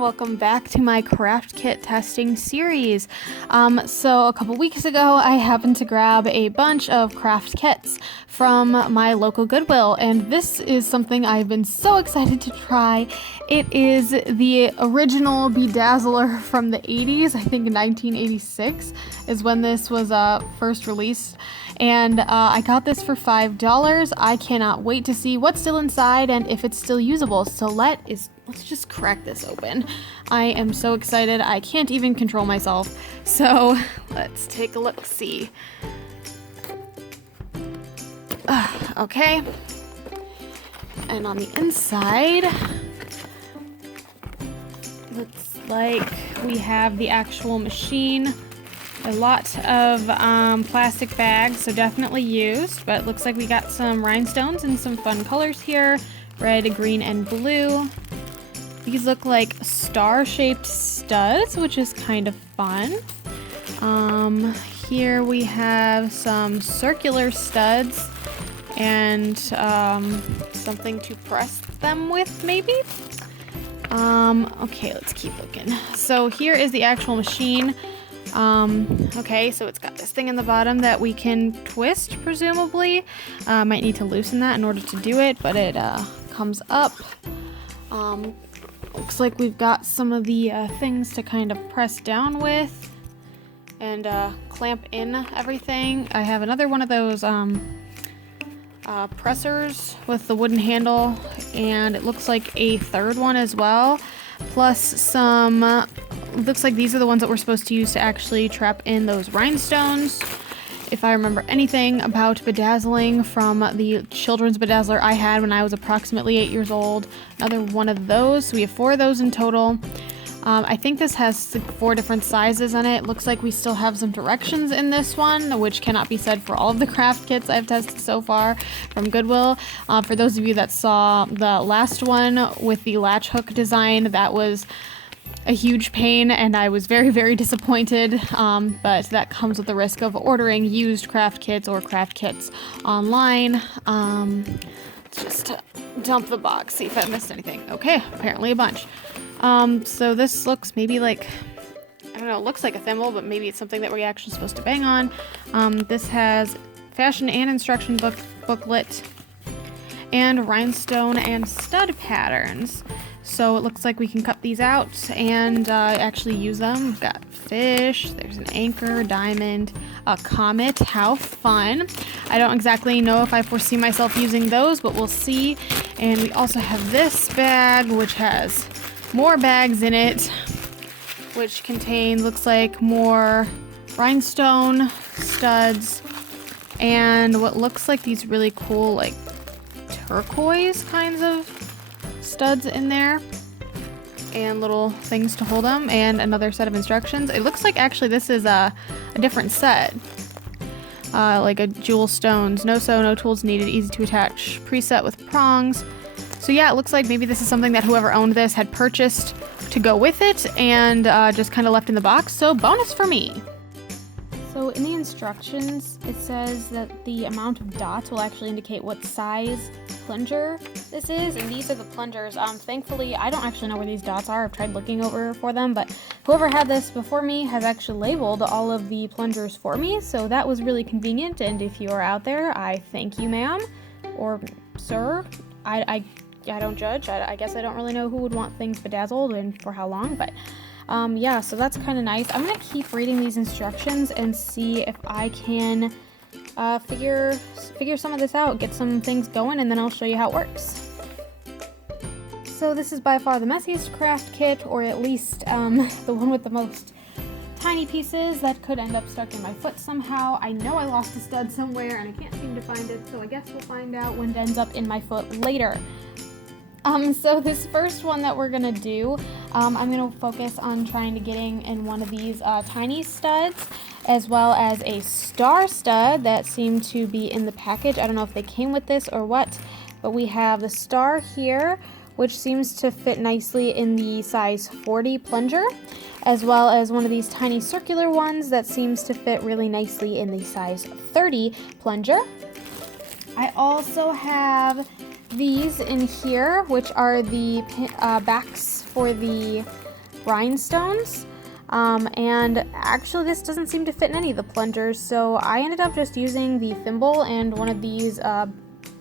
and welcome back to my craft kit testing series. So a couple weeks ago I happened to grab a bunch of craft kits from my local Goodwill, and this is something I've been so excited to try. It is the original BeDazzler from the 80s. I think in 1986 is when this was first released, and I got this for $5. I cannot wait to see what's still inside and if it's still usable. So let's just crack this open. I am so excited. I can't even control myself. So let's take a look, see. Okay. And on the inside, looks like we have the actual machine. A lot of plastic bags, so definitely used, but it looks like we got some rhinestones and some fun colors here. Red, green, and blue. These look like star-shaped studs, which is kind of fun. Here we have some circular studs and something to press them with, maybe? Okay, let's keep looking. So here is the actual machine. Okay, so it's got this thing in the bottom that we can twist, presumably. Might need to loosen that in order to do it, but it comes up. Looks like we've got some of the things to kind of press down with and clamp in everything. I have another one of those pressers with the wooden handle, and it looks like a third one as well, plus some looks like these are the ones that we're supposed to use to actually trap in those rhinestones. If I remember anything about bedazzling from the children's bedazzler I had when I was approximately 8 years old, another one of those. So we have 4 of those in total. I think this has 4 different sizes on it. Looks like we still have some directions in this one, which cannot be said for all of the craft kits I've tested so far from Goodwill. For those of you that saw the last one with the latch hook design, that was a huge pain, and I was very, very disappointed, but that comes with the risk of ordering used craft kits or craft kits online. Let's just dump the box, see if I missed anything. Okay, apparently a bunch. So this looks maybe like, I don't know, it looks like a thimble, but maybe it's something that we're actually supposed to bang on. This has fashion and instruction booklet and rhinestone and stud patterns. So it looks like we can cut these out and actually use them. We've got fish, there's an anchor, diamond, a comet. How fun. I don't exactly know if I foresee myself using those, but we'll see. And we also have this bag, which has more bags in it, which contain, looks like, more rhinestone studs and what looks like these really cool, like, turquoise kinds of studs in there, and little things to hold them, and another set of instructions. It looks like actually this is a different set, like a jewel stones, no sew, no tools needed, easy to attach, preset with prongs. So yeah, it looks like maybe this is something that whoever owned this had purchased to go with it and just kind of left in the box, so bonus for me. So in the instructions, it says that the amount of dots will actually indicate what size plunger this is, and these are the plungers. Thankfully, I don't actually know where these dots are. I've tried looking over for them, but whoever had this before me has actually labeled all of the plungers for me, so that was really convenient, and if you are out there, I thank you, ma'am, or sir. I don't judge. I guess I don't really know who would want things bedazzled and for how long, but yeah, so that's kind of nice. I'm going to keep reading these instructions and see if I can figure some of this out, get some things going, and then I'll show you how it works. So this is by far the messiest craft kit, or at least the one with the most tiny pieces that could end up stuck in my foot somehow. I know I lost a stud somewhere and I can't seem to find it, so I guess we'll find out when it ends up in my foot later. So this first one that we're gonna do, I'm gonna focus on trying to getting in one of these tiny studs, as well as a star stud that seemed to be in the package. I don't know if they came with this or what, but we have the star here, which seems to fit nicely in the size 40 plunger, as well as one of these tiny circular ones that seems to fit really nicely in the size 30 plunger. I also have these in here, which are the backs for the rhinestones. And actually this doesn't seem to fit in any of the plungers, so I ended up just using the thimble and one of these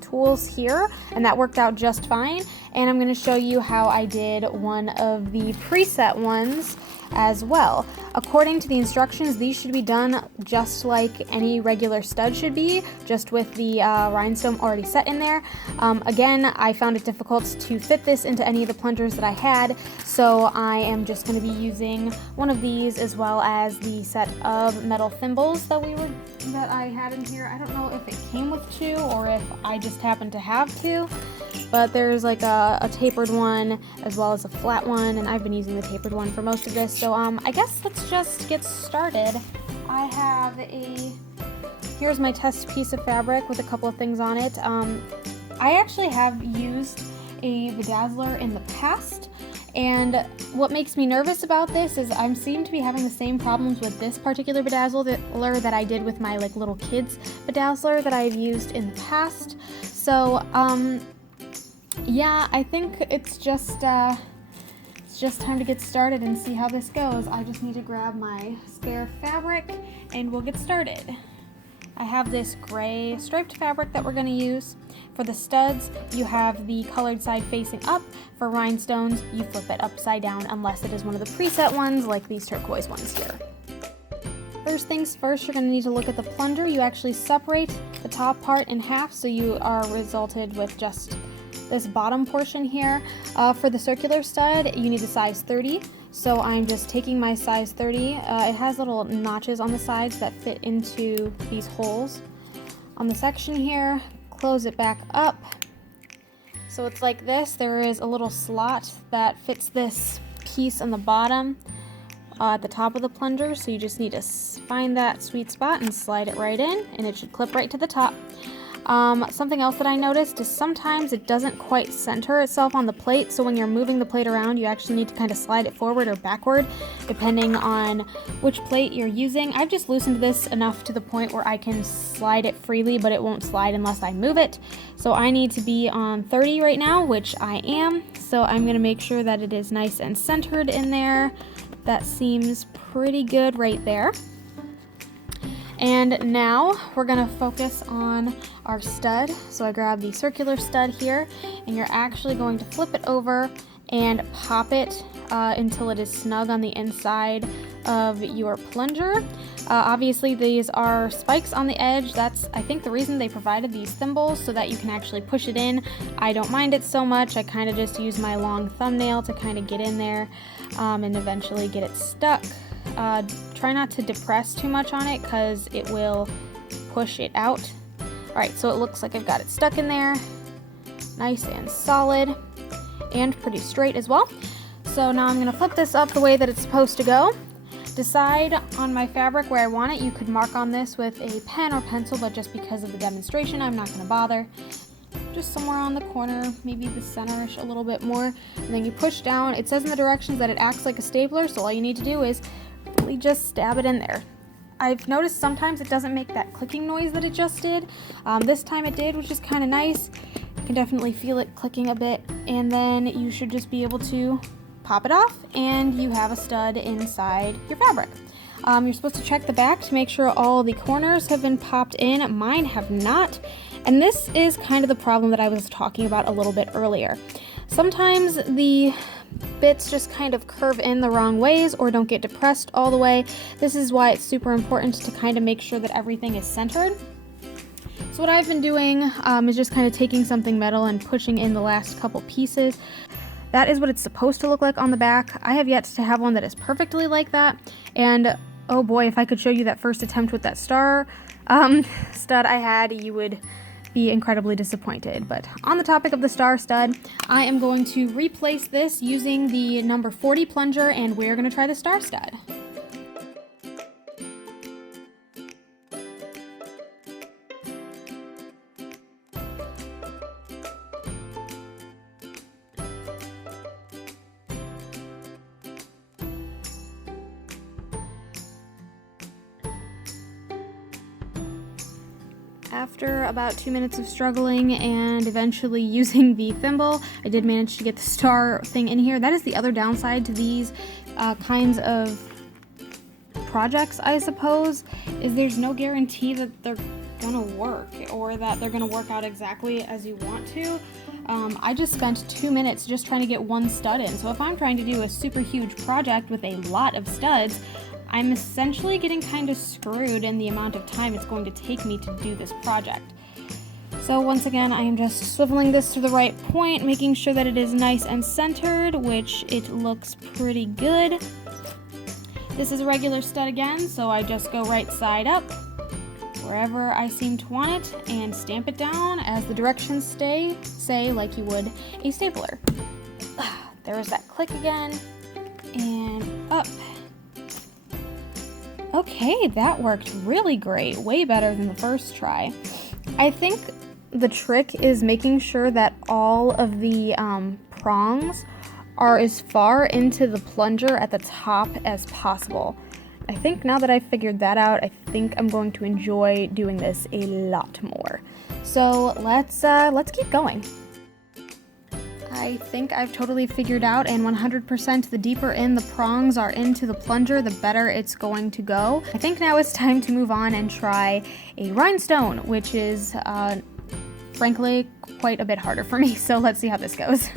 tools here, and that worked out just fine. And I'm going to show you how I did one of the preset ones as well. According to the instructions, these should be done just like any regular stud should be, just with the rhinestone already set in there. Again, I found it difficult to fit this into any of the plungers that I had, so I am just going to be using one of these as well as the set of metal thimbles that I had in here. I don't know if it came with two or if I just happened to have two, but there's like a tapered one as well as a flat one, and I've been using the tapered one for most of this. So I guess let's just get started. I have here's my test piece of fabric with a couple of things on it. I actually have used a BeDazzler in the past, and what makes me nervous about this is I seem to be having the same problems with this particular BeDazzler that I did with my like little kids BeDazzler that I've used in the past. So yeah, I think it's just time to get started and see how this goes. I just need to grab my spare fabric and we'll get started. I have this gray striped fabric that we're going to use. For the studs, you have the colored side facing up. For rhinestones, you flip it upside down unless it is one of the preset ones like these turquoise ones here. First things first, you're going to need to look at the plunger. You actually separate the top part in half, so you are resulted with just this bottom portion here. For the circular stud, you need a size 30. So I'm just taking my size 30. It has little notches on the sides that fit into these holes. On the section here, close it back up. So it's like this. There is a little slot that fits this piece on the bottom at the top of the plunger. So you just need to find that sweet spot and slide it right in, and it should clip right to the top. Something else that I noticed is sometimes it doesn't quite center itself on the plate, so when you're moving the plate around, you actually need to kind of slide it forward or backward, depending on which plate you're using. I've just loosened this enough to the point where I can slide it freely, but it won't slide unless I move it. So I need to be on 30 right now, which I am, so I'm going to make sure that it is nice and centered in there. That seems pretty good right there. And now we're going to focus on our stud. So I grab the circular stud here, and you're actually going to flip it over and pop it until it is snug on the inside of your plunger. Obviously these are spikes on the edge. That's, I think, the reason they provided these thimbles, so that you can actually push it in. I don't mind it so much. I kind of just use my long thumbnail to kind of get in there and eventually get it stuck. Try not to depress too much on it because it will push it out. Alright, so it looks like I've got it stuck in there. Nice and solid and pretty straight as well. So now I'm going to flip this up the way that it's supposed to go. Decide on my fabric where I want it. You could mark on this with a pen or pencil, but just because of the demonstration, I'm not going to bother. Just somewhere on the corner, maybe the center-ish a little bit more. And then you push down. It says in the directions that it acts like a stapler, so all you need to do is really just stab it in there. I've noticed sometimes it doesn't make that clicking noise that it just did. This time it did, which is kind of nice. You can definitely feel it clicking a bit, and then you should just be able to pop it off, and you have a stud inside your fabric. You're supposed to check the back to make sure all the corners have been popped in. Mine have not, and this is kind of the problem that I was talking about a little bit earlier. Sometimes the bits just kind of curve in the wrong ways or don't get depressed all the way. This is why it's super important to kind of make sure that everything is centered. So what I've been doing is just kind of taking something metal and pushing in the last couple pieces. That is what it's supposed to look like on the back. I have yet to have one that is perfectly like that, and oh boy, if I could show you that first attempt with that star stud I had, you would be incredibly disappointed. But on the topic of the star stud, I am going to replace this using the number 40 plunger, and we're going to try the star stud. After about 2 minutes of struggling and eventually using the thimble, I did manage to get the star thing in here. That is the other downside to these kinds of projects, I suppose, is there's no guarantee that they're gonna work or that they're gonna work out exactly as you want to. I just spent 2 minutes just trying to get one stud in, so if I'm trying to do a super huge project with a lot of studs, I'm essentially getting kind of screwed in the amount of time it's going to take me to do this project. So once again, I am just swiveling this to the right point, making sure that it is nice and centered, which it looks pretty good. This is a regular stud again, so I just go right side up, wherever I seem to want it, and stamp it down as the directions say like you would a stapler. There's that click again, and up. Okay, that worked really great, way better than the first try. I think the trick is making sure that all of the prongs are as far into the plunger at the top as possible. I think now that I've figured that out, I think I'm going to enjoy doing this a lot more. So let's keep going. I think I've totally figured out, and 100% the deeper in the prongs are into the plunger, the better it's going to go. I think now it's time to move on and try a rhinestone, which is frankly quite a bit harder for me, so let's see how this goes.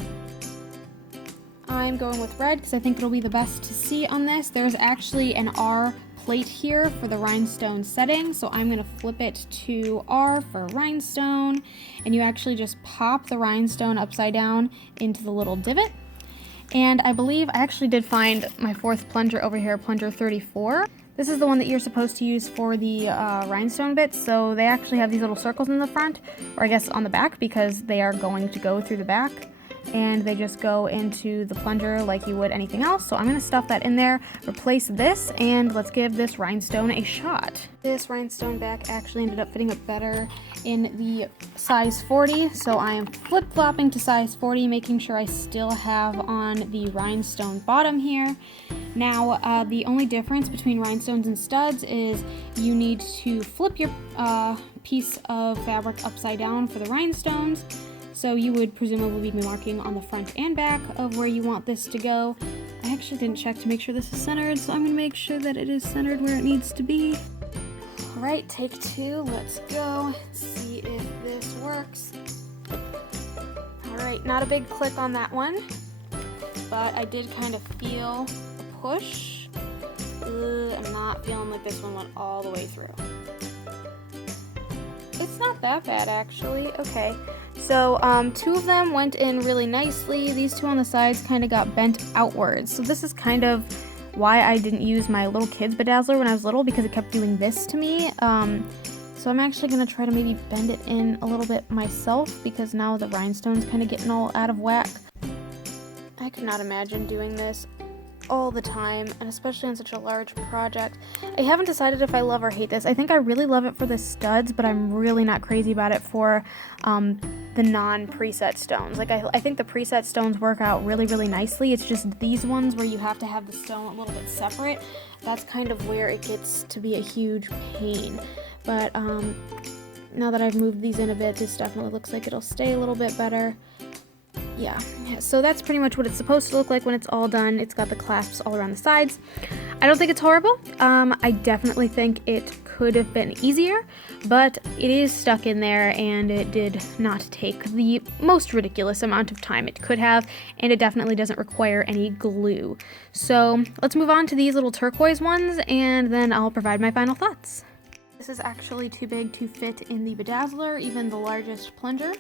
I'm going with red because I think it'll be the best to see on this. There's actually an R plate here for the rhinestone setting, so I'm going to flip it to R for rhinestone, and you actually just pop the rhinestone upside down into the little divot. And I believe I actually did find my fourth plunger over here, plunger 34. This is the one that you're supposed to use for the rhinestone bits, so they actually have these little circles in the front, or I guess on the back, because they are going to go through the back. And they just go into the plunger like you would anything else. So I'm going to stuff that in there, replace this, and let's give this rhinestone a shot. This rhinestone back actually ended up fitting up better in the size 40, so I am flip-flopping to size 40, making sure I still have on the rhinestone bottom here. Now, the only difference between rhinestones and studs is you need to flip your piece of fabric upside down for the rhinestones. So you would presumably be marking on the front and back of where you want this to go. I actually didn't check to make sure this is centered, so I'm going to make sure that it is centered where it needs to be. Alright, take two, let's go. See if this works. Alright, not a big click on that one, but I did kind of feel a push. I'm not feeling like this one went all the way through. It's not that bad, actually. Okay. So, two of them went in really nicely. These two on the sides kind of got bent outwards. So this is kind of why I didn't use my little kid's BeDazzler when I was little, because it kept doing this to me. So I'm actually going to try to maybe bend it in a little bit myself, because now the rhinestone's kind of getting all out of whack. I could not imagine doing this all the time, and especially on such a large project. I haven't decided if I love or hate this. I think I really love it for the studs, but I'm really not crazy about it for the non-preset stones. Like, I think the preset stones work out really, really nicely. It's just these ones where you have to have the stone a little bit separate. That's kind of where it gets to be a huge pain. But now that I've moved these in a bit, this definitely looks like it'll stay a little bit better. Yeah, so that's pretty much what it's supposed to look like when it's all done. It's got the clasps all around the sides. I don't think it's horrible. I definitely think it could have been easier, but it is stuck in there, and it did not take the most ridiculous amount of time it could have, and it definitely doesn't require any glue. So let's move on to these little turquoise ones, and then I'll provide my final thoughts. This is actually too big to fit in the BeDazzler, even the largest plunger.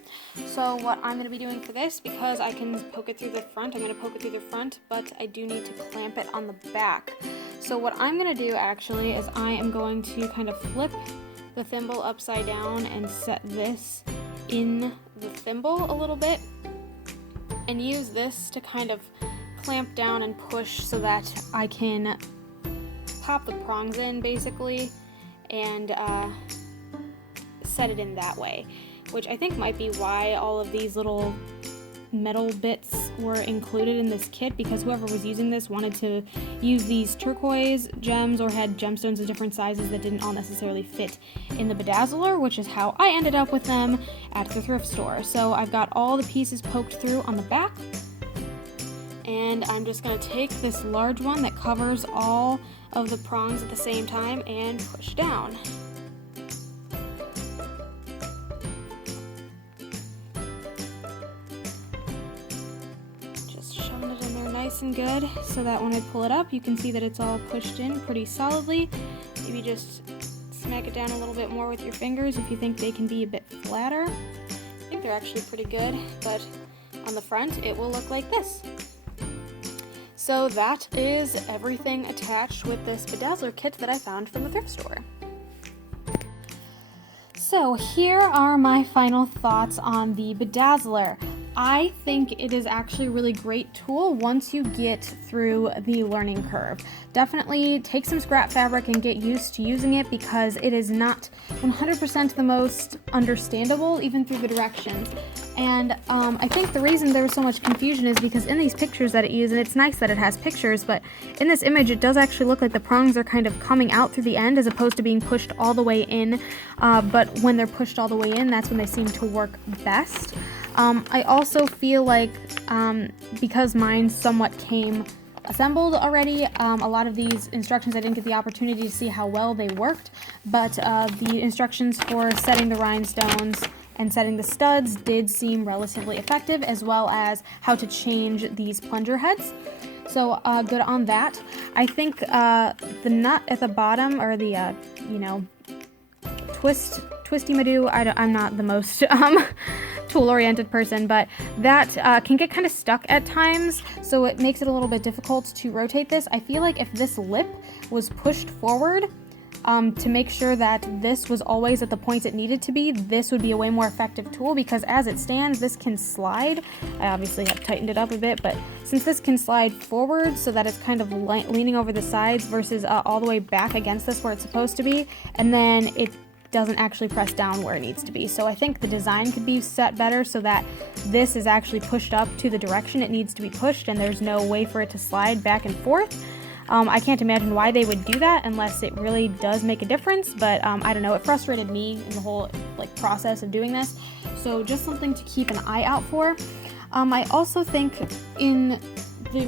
So what I'm going to be doing for this, because I can poke it through the front, I'm going to poke it through the front, but I do need to clamp it on the back. So what I'm going to do actually is I am going to kind of flip the thimble upside down and set this in the thimble a little bit, and use this to kind of clamp down and push so that I can pop the prongs in basically, and set it in that way, which I think might be why all of these little metal bits were included in this kit, because whoever was using this wanted to use these turquoise gems or had gemstones of different sizes that didn't all necessarily fit in the BeDazzler, which is how I ended up with them at the thrift store. So I've got all the pieces poked through on the back, and I'm just going to take this large one that covers all of the prongs at the same time and push down. Just shoving it in there nice and good so that when I pull it up, you can see that it's all pushed in pretty solidly. Maybe just smack it down a little bit more with your fingers if you think they can be a bit flatter. I think they're actually pretty good, but on the front it will look like this. So that is everything attached with this BeDazzler kit that I found from the thrift store. So here are my final thoughts on the BeDazzler. I think it is actually a really great tool once you get through the learning curve. Definitely take some scrap fabric and get used to using it because it is not 100% the most understandable even through the directions. And I think the reason there was so much confusion is because in these pictures that it used, and it's nice that it has pictures, but in this image it does actually look like the prongs are kind of coming out through the end as opposed to being pushed all the way in. But when they're pushed all the way in, that's when they seem to work best. I also feel like because mine somewhat came assembled already, a lot of these instructions I didn't get the opportunity to see how well they worked, but the instructions for setting the rhinestones and setting the studs did seem relatively effective, as well as how to change these plunger heads. So good on that. I think the nut at the bottom, or the twisty-madoo, I'm not the most tool-oriented person, but that can get kind of stuck at times, so it makes it a little bit difficult to rotate this. I feel like if this lip was pushed forward to make sure that this was always at the points it needed to be, this would be a way more effective tool, because as it stands, this can slide. I obviously have tightened it up a bit, but since this can slide forward so that it's kind of leaning over the sides versus all the way back against this where it's supposed to be, and then it doesn't actually press down where it needs to be. So I think the design could be set better so that this is actually pushed up to the direction it needs to be pushed and there's no way for it to slide back and forth. I can't imagine why they would do that unless it really does make a difference, but I don't know, it frustrated me in the whole process of doing this. So just something to keep an eye out for. I also think in the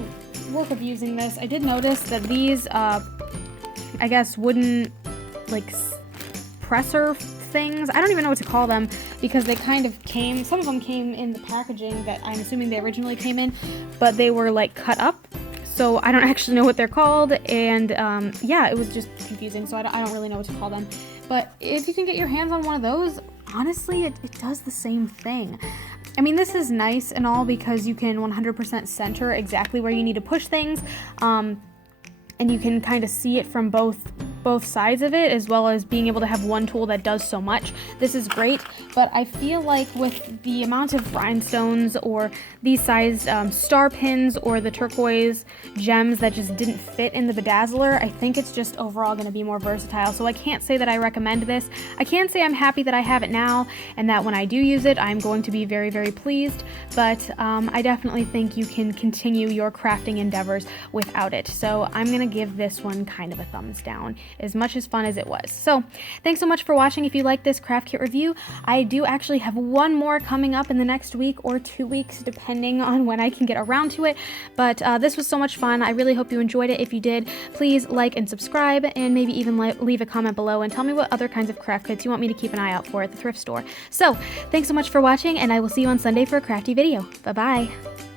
work of using this, I did notice that these, I guess, wooden presser things, I don't even know what to call them, because they kind of came, some of them came in the packaging that I'm assuming they originally came in, but they were cut up, so I don't actually know what they're called, and yeah, it was just confusing, so I don't really know what to call them. But if you can get your hands on one of those, honestly, it does the same thing. I mean, this is nice and all because you can 100% center exactly where you need to push things, and you can kind of see it from both sides of it, as well as being able to have one tool that does so much. This is great, but I feel like with the amount of rhinestones or these sized star pins or the turquoise gems that just didn't fit in the BeDazzler, I think it's just overall going to be more versatile. So I can't say that I recommend this. I can say I'm happy that I have it now and that when I do use it, I'm going to be very, very pleased, but I definitely think you can continue your crafting endeavors without it. So I'm going to give this one kind of a thumbs down, as much as fun as it was. So thanks so much for watching. If you like this craft kit review, I do actually have one more coming up in the next week or 2 weeks, depending on when I can get around to it. But this was so much fun. I really hope you enjoyed it. If you did, please like and subscribe, and maybe even leave a comment below and tell me what other kinds of craft kits you want me to keep an eye out for at the thrift store. So thanks so much for watching, and I will see you on Sunday for a crafty video. Bye-bye.